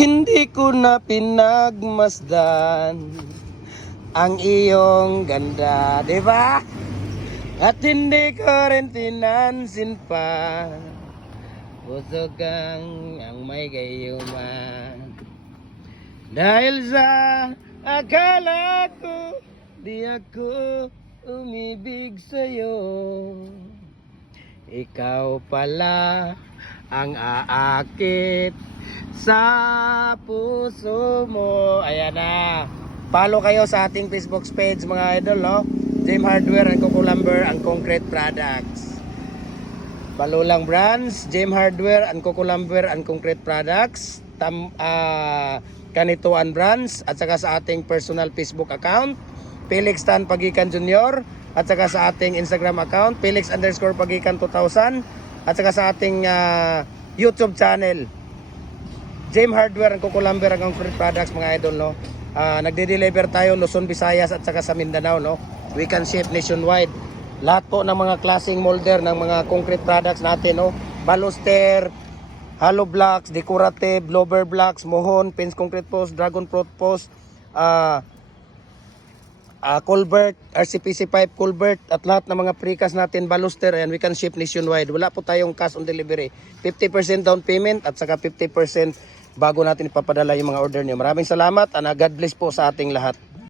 Hindi ko na pinagmasdan ang iyong ganda, di ba? At hindi ko rin pinansin pa puso kang ang may gayuman. Dahil sa akala ko di ako umibig sa'yo, ikaw pala ang aakit sa puso mo. Ayan na. Follow kayo sa ating Facebook page mga idol, no? James Hardware and Coco Lumber and Concrete Products. Balulang Brands, James Hardware and Coco Lumber and Concrete Products. Kanituan Brands at saka sa ating personal Facebook account, Felix Tan Pagikan Jr. At saka sa ating Instagram account, Felix_Pagikan 2000. At saka sa ating YouTube channel, James Hardware and Coco Lumber and Concrete Products mga idol, no? Nagde-deliver tayo Luzon, Visayas at saka sa Mindanao, no? We can ship nationwide. Lahat po ng mga klaseng molder ng mga concrete products natin, no? Baluster, hollow blocks, decorative, lower blocks, mohon, fence concrete post, dragon fruit post, culvert, RCPC pipe culvert at lahat ng mga precast natin, baluster, and we can ship nationwide. Wala po tayong cash on delivery. 50% down payment at saka 50% bago natin ipapadala yung mga order niyo. Maraming salamat and God bless po sa ating lahat.